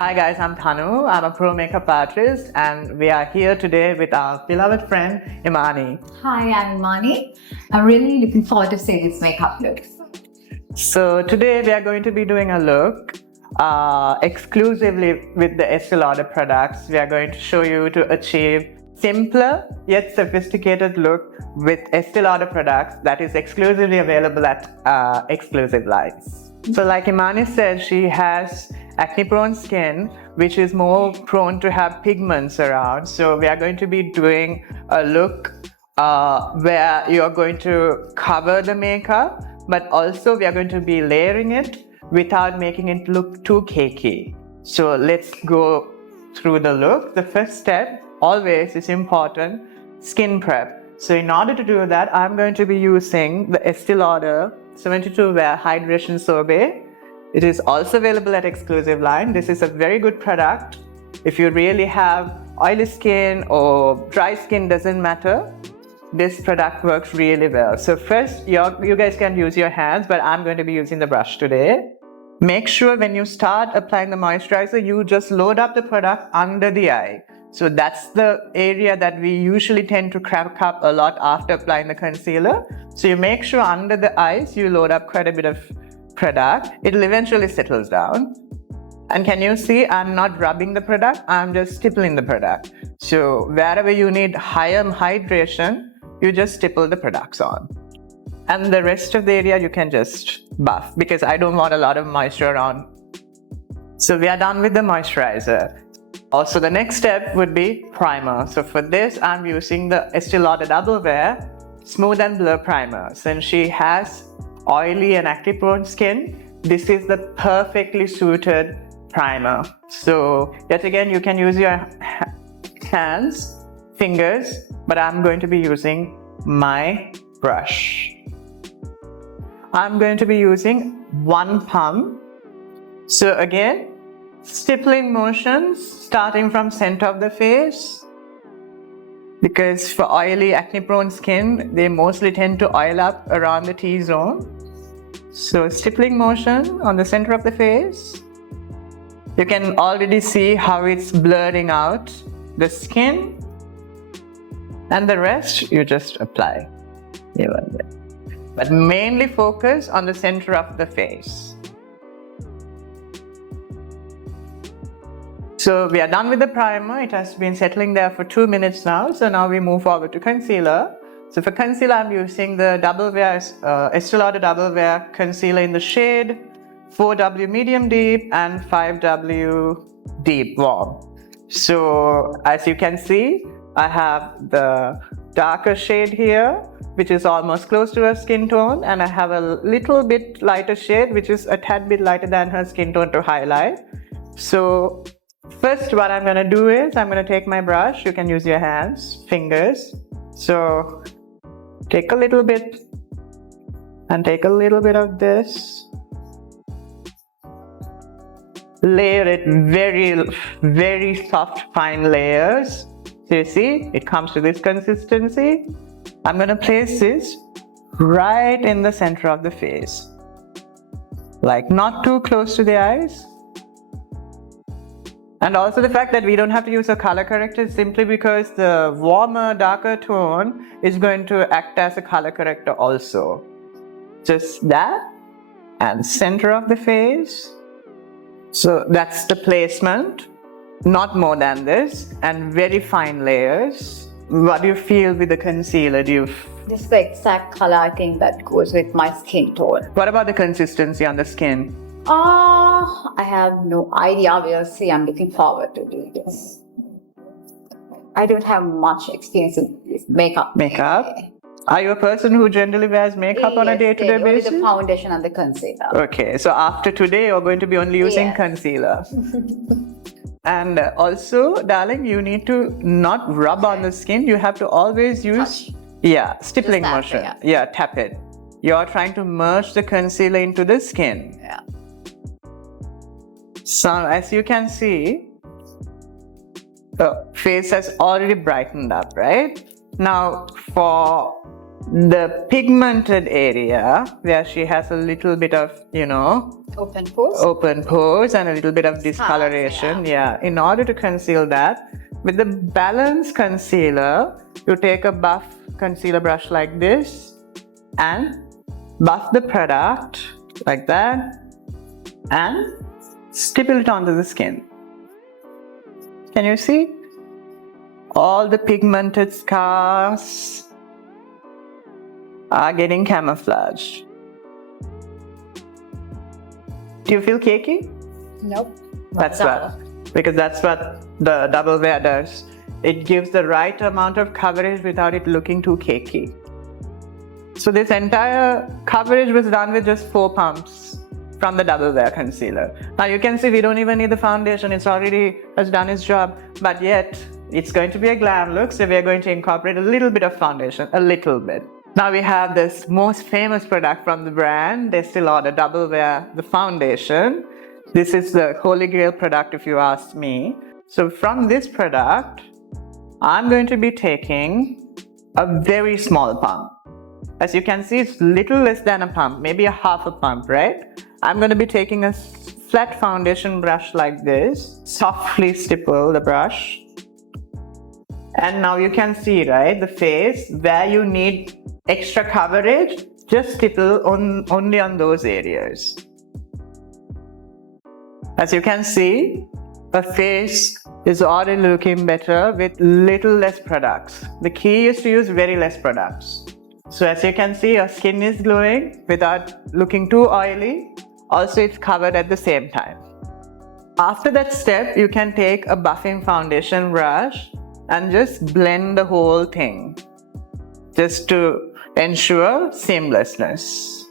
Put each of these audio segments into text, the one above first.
Hi guys, I'm Thanu. I'm a pro makeup artist and we are here today with our beloved friend Imani. Hi, I'm Imani. I'm really looking forward to seeing this makeup look. So today we are going to be doing a look exclusively with the Estée Lauder products. We are going to show you to achieve simpler yet sophisticated look with Estée Lauder products that is exclusively available at exclusive lines. So like Imani said, she has acne-prone skin, which is more prone to have pigments around. So we are going to be doing a look where you're going to cover the makeup, but also we are going to be layering it without making it look too cakey. So let's go through the look. The first step always is important, skin prep. So in order to do that, I'm going to be using the Estée Lauder 72 Wear Hydration Sorbet. It is also available at exclusive line. This is a very good product. If you really have oily skin or dry skin, doesn't matter. This product works really well. So first, you guys can use your hands, but I'm going to be using the brush today. Make sure when you start applying the moisturizer, you just load up the product under the eye. So that's the area that we usually tend to crack up a lot after applying the concealer. So you make sure under the eyes, you load up quite a bit of product. It'll eventually settle down. And can you see I'm not rubbing the product, I'm just stippling the product. So wherever you need higher hydration, you just stipple the products on. And the rest of the area you can just buff because I don't want a lot of moisture on. So we are done with the moisturizer. Also the next step would be primer. So for this I'm using the Estée Lauder Double Wear Smooth and Blur Primer. Since she has oily and acne-prone skin, this is the perfectly suited primer. So yet again you can use your hands, fingers, but I'm going to be using my brush. I'm going to be using one palm. So again, stippling motions starting from center of the face, because for oily acne-prone skin, they mostly tend to oil up around the T-zone. So stippling motion on the center of the face. You can already see how it's blurring out the skin. And the rest you just apply. But mainly focus on the center of the face. So we are done with the primer. It has been settling there for 2 minutes now. So now we move forward to concealer. So for concealer, I'm using the Double Wear Estée Lauder Double Wear Concealer in the shade 4W Medium Deep and 5W Deep Warm. So as you can see, I have the darker shade here, which is almost close to her skin tone, and I have a little bit lighter shade, which is a tad bit lighter than her skin tone to highlight. So first what I'm going to do is I'm going to take my brush. You can use your hands, fingers. So take a little bit and take a little bit of this. Layer it very soft, fine layers. So you see, it comes to this consistency. I'm going to place this right in the center of the face. Like not too close to the eyes. And also the fact that we don't have to use a color corrector is simply because the warmer, darker tone is going to act as a color corrector also. Just that, and center of the face. So that's the placement, not more than this, and very fine layers. What do you feel with the concealer? This is the exact color I think that goes with my skin tone. What about the consistency on the skin? I have no idea. We'll see. I'm looking forward to doing this. I don't have much experience in this makeup. Are you a person who generally wears makeup on a day-to-day basis? Only the foundation and the concealer. Okay, so after today, you're going to be only using concealer. And also, darling, you need to not rub on the skin. You have to always use, stippling motion. Tap it. You're trying to merge the concealer into the skin. Yeah. So as you can see, the face has already brightened up, right? Now for the pigmented area where she has a little bit of, Open pores and a little bit of discoloration. In order to conceal that, with the balanced concealer, you take a buff concealer brush like this and buff the product like that and stipple it onto the skin. Can you see? All the pigmented scars are getting camouflaged. Do you feel cakey? Nope. Because that's what the double wear does. It gives the right amount of coverage without it looking too cakey. So this entire coverage was done with just 4 pumps from the double wear concealer. Now you can see we don't even need the foundation. It's already has done its job, but yet it's going to be a glam look. So we're going to incorporate a little bit of foundation, a little bit. Now we have this most famous product from the brand, Estée Lauder Double Wear, the foundation. This is the holy grail product if you ask me. So from this product, I'm going to be taking a very small pump. As you can see, it's little less than a pump, maybe a half a pump, right? I'm going to be taking a flat foundation brush like this, softly stipple the brush. And now you can see, right, the face where you need extra coverage, just stipple only on those areas. As you can see, her face is already looking better with little less products. The key is to use very less products. So as you can see, your skin is glowing without looking too oily. Also, it's covered at the same time. After that step, you can take a buffing foundation brush and just blend the whole thing, just to ensure seamlessness.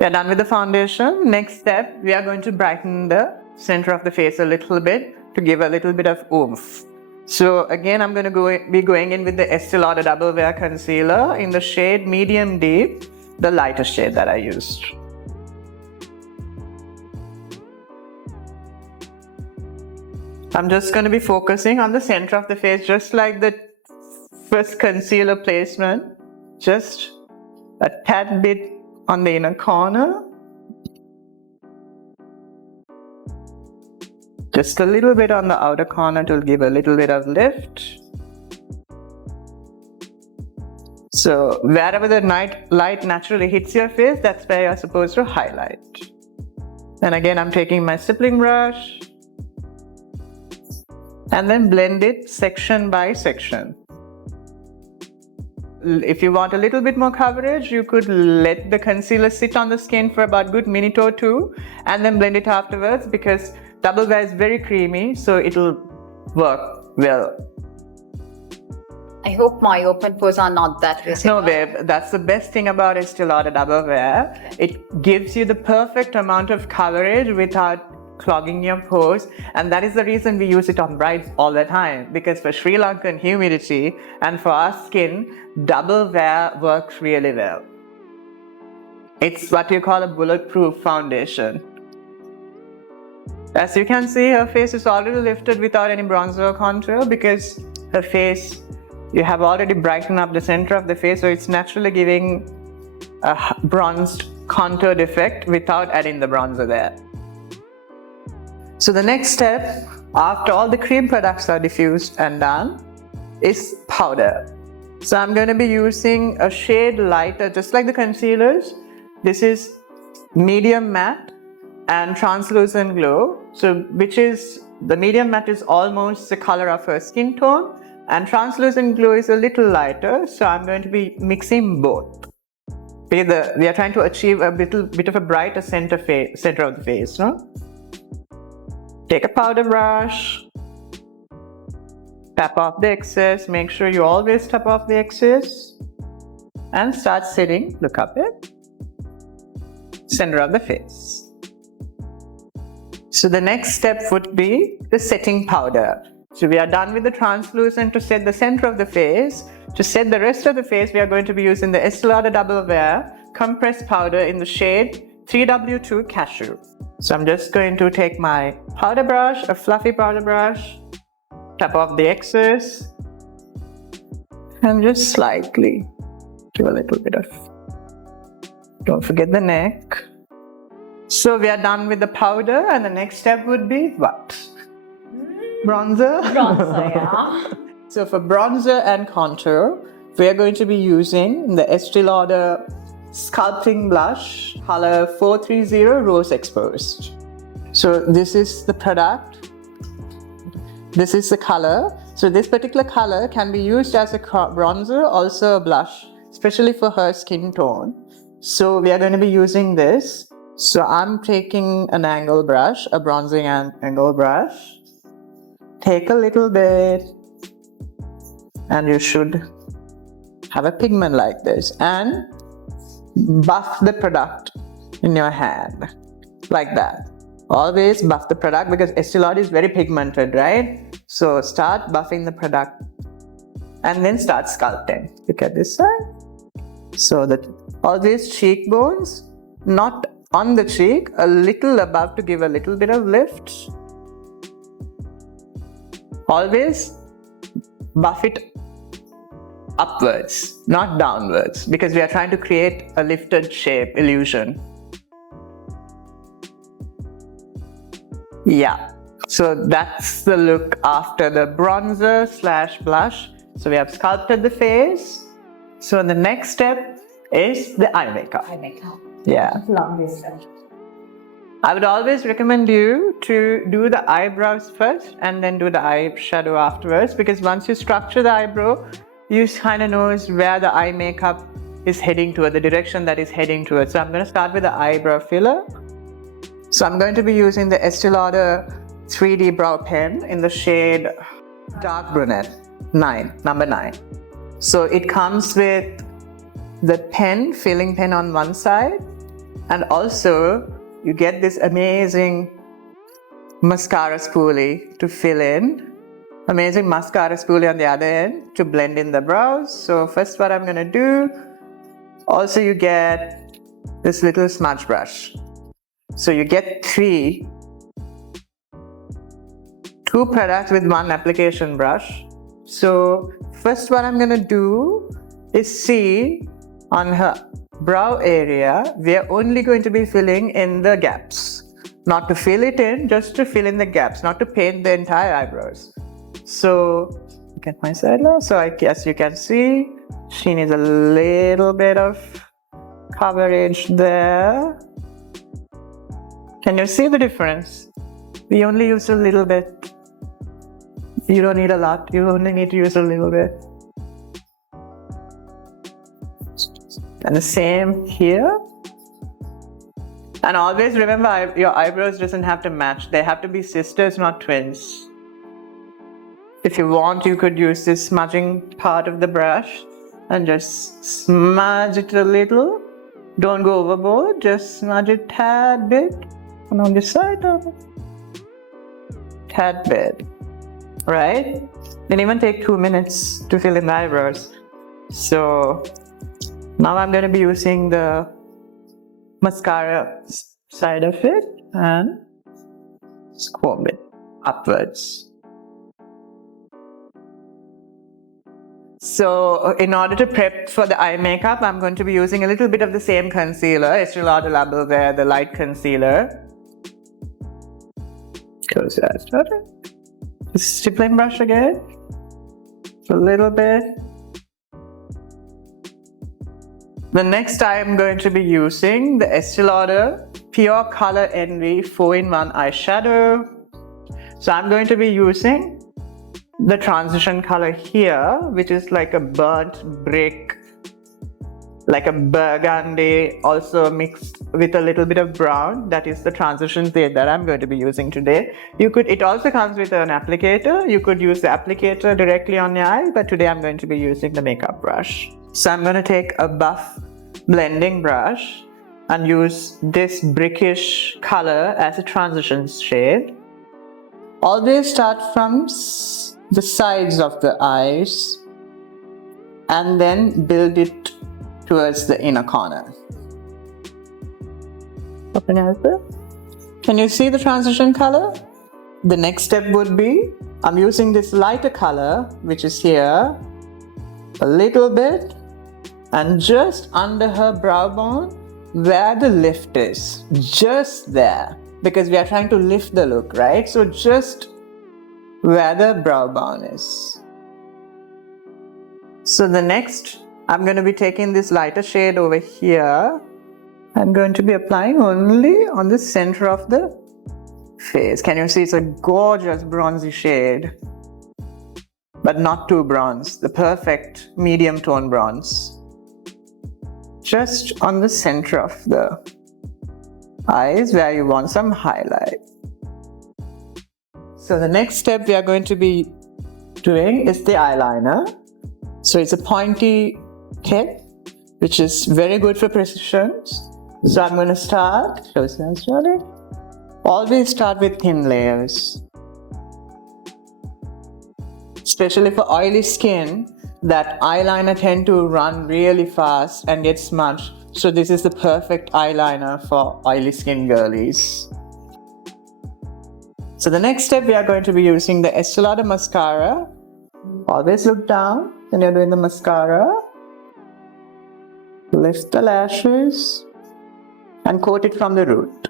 We are done with the foundation. Next step, we are going to brighten the center of the face a little bit to give a little bit of oomph. So again, I'm going to be going in with the Estée Lauder Double Wear Concealer in the shade Medium Deep, the lighter shade that I used. I'm just going to be focusing on the center of the face, just like the first concealer placement, just a tad bit on the inner corner. Just a little bit on the outer corner to give a little bit of lift. So wherever the light naturally hits your face, that's where you're supposed to highlight. And again, I'm taking my stippling brush and then blend it section by section. If you want a little bit more coverage, you could let the concealer sit on the skin for about a good minute or two and then blend it afterwards, because double wear is very creamy, so it'll work well. I hope my open pores are not that visible. No, babe, that's the best thing about Estée Lauder Double Wear. It gives you the perfect amount of coverage without clogging your pores, and that is the reason we use it on brides all the time, because for Sri Lankan humidity and for our skin, double wear works really well. It's what you call a bulletproof foundation. As you can see, her face is already lifted without any bronzer or contour, because her face, you have already brightened up the center of the face, so it's naturally giving a bronzed contoured effect without adding the bronzer there. So the next step, after all the cream products are diffused and done, is powder. So I'm going to be using a shade lighter, just like the concealers. This is medium matte and translucent glow. So which is, the medium matte is almost the color of her skin tone, and translucent glow is a little lighter. So I'm going to be mixing both. We are trying to achieve a little bit of a brighter center of the face, no? Take a powder brush, tap off the excess, make sure you always tap off the excess, and start setting, look up it, center of the face. So the next step would be the setting powder. So we are done with the translucent to set the center of the face. To set the rest of the face, we are going to be using the Estée Lauder Double Wear compressed powder in the shade 3W2 Cashew. So I'm just going to take my powder brush, a fluffy powder brush, tap off the excess, and just slightly give a little bit of, don't forget the neck. So we are done with the powder, and the next step would be what? Bronzer? Bronzer, yeah. So for bronzer and contour, we are going to be using the Estee Lauder Sculpting Blush, color 430 Rose Exposed. So this is the product. This is the color. So this particular color can be used as a bronzer, also a blush, especially for her skin tone. So we are going to be using this. So I'm taking an angle brush, a bronzing angle brush. Take a little bit, and you should have a pigment like this, and buff the product in your hand like that. Always buff the product because Estee Lauder is very pigmented, right? So start buffing the product and then start sculpting. Look at this side. So that always cheekbones, not on the cheek, a little above to give a little bit of lift. Always buff it upwards, not downwards, because we are trying to create a lifted shape illusion. Yeah, so that's the look after the bronzer / blush. So we have sculpted the face. So the next step is the eye makeup. Eye makeup. Yeah. Love this stuff. I would always recommend you to do the eyebrows first and then do the eyeshadow afterwards, because once you structure the eyebrow, you kind of knows where the eye makeup is heading toward, the direction that is heading towards. So I'm going to start with the eyebrow filler. So I'm going to be using the Estee Lauder 3D brow pen in the shade dark brunette, number 9. So it comes with the pen, filling pen on one side, and also you get this amazing mascara spoolie to fill in. Amazing mascara spoolie on the other end to blend in the brows. So first what I'm going to do, also you get this little smudge brush. So you get two products with one application brush. So first what I'm going to do is see on her brow area, we are only going to be filling in the gaps. Not to fill it in, just to fill in the gaps, not to paint the entire eyebrows. So, get my side now. So as you can see, she needs a little bit of coverage there. Can you see the difference? We only use a little bit. You don't need a lot, you only need to use a little bit. And the same here. And always remember, your eyebrows doesn't have to match. They have to be sisters, not twins. If you want, you could use this smudging part of the brush and just smudge it a little. Don't go overboard, just smudge it tad bit. And on the side of it, tad bit. Right? Didn't even take 2 minutes to fill in the eyebrows. So now I'm going to be using the mascara side of it and comb it upwards. So in order to prep for the eye makeup, I'm going to be using a little bit of the same concealer, Estee Lauder Label there, the light concealer. Close your eyes, just stippling brush again, a little bit. The next I'm going to be using the Estee Lauder Pure Color Envy 4-in-1 eyeshadow. So I'm going to be using the transition color here, which is like a burnt brick, like a burgundy, also mixed with a little bit of brown. That is the transition shade that I'm going to be using today. It also comes with an applicator. You could use the applicator directly on your eye, but today I'm going to be using the makeup brush. So I'm going to take a buff blending brush and use this brickish color as a transition shade. Always start from the sides of the eyes and then build it towards the inner corner. Open your eyes there. Can you see the transition color? The next step would be, I'm using this lighter color, which is here, a little bit, and just under her brow bone, where the lift is, just there, because we are trying to lift the look, right? So just where the brow bone is. So the next, I'm going to be taking this lighter shade over here. I'm going to be applying only on the center of the face. Can you see it's a gorgeous bronzy shade, but not too bronze, the perfect medium tone bronze. Just on the center of the eyes where you want some highlight. So the next step we are going to be doing is the eyeliner. So it's a pointy tip, which is very good for precision. So I'm going to start, always start with thin layers. Especially for oily skin, that eyeliner tend to run really fast and get smudged. So this is the perfect eyeliner for oily skin girlies. So the next step, we are going to be using the Estée Lauder mascara. Always look down when you're doing the mascara. Lift the lashes and coat it from the root.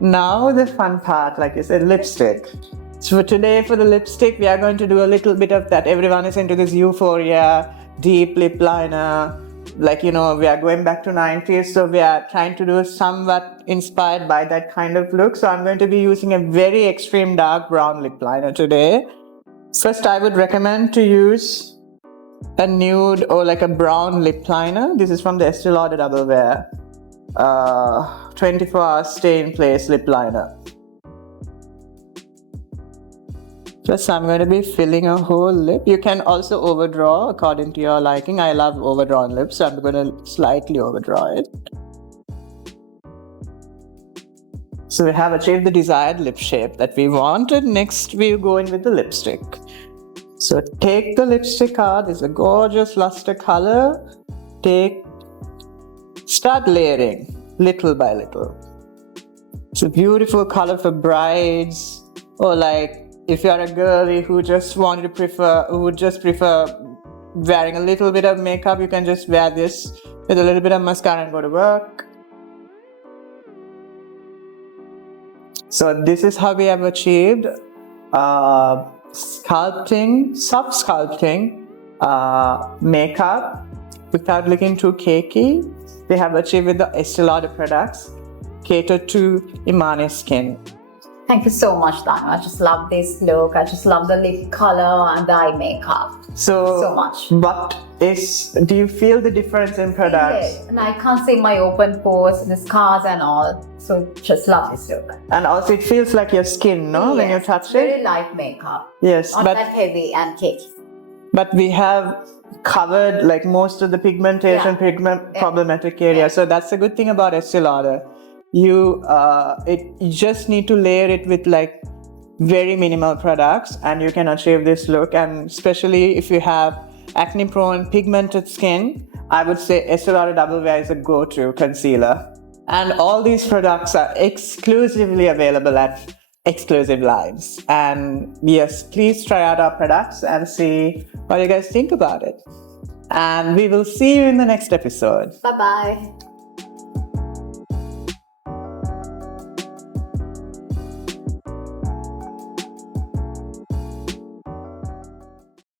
Now the fun part, like I said, lipstick. So for today, for the lipstick, we are going to do a little bit of that. Everyone is into this Euphoria, deep lip liner. Like, we are going back to 90s, so we are trying to do somewhat inspired by that kind of look. So I'm going to be using a very extreme dark brown lip liner today. First, I would recommend to use a nude or like a brown lip liner. This is from the Estée Lauder Double Wear 24-hour stay in place lip liner. Plus, I'm going to be filling a whole lip. You can also overdraw according to your liking. I love overdrawn lips, so I'm going to slightly overdraw it. So we have achieved the desired lip shape that we wanted. Next, we'll go in with the lipstick. So take the lipstick out. It's a gorgeous luster color. Start layering little by little. It's a beautiful color for brides, or like if you're a girlie who just would just prefer wearing a little bit of makeup, you can just wear this with a little bit of mascara and go to work. So this is how we have achieved soft sculpting makeup without looking too cakey. We have achieved with the Estée Lauder products catered to Imani skin. Thank you so much, Thanu. I just love this look. I just love the lip color and the eye makeup. So much. Do you feel the difference in products? Yes, and I can't see my open pores, the scars and all. So just love this look. And also it feels like your skin, no? Yes, when you touch very light makeup. Yes. Not that heavy and cakey. But we have covered like most of the pigmentation, problematic area. So that's the good thing about Estée Lauder. You just need to layer it with like very minimal products and you can achieve this look. And especially if you have acne-prone pigmented skin, I would say Estée Lauder Double Wear is a go-to concealer. And all these products are exclusively available at exclusive lives. And yes, please try out our products and see what you guys think about it. And we will see you in the next episode. Bye-bye.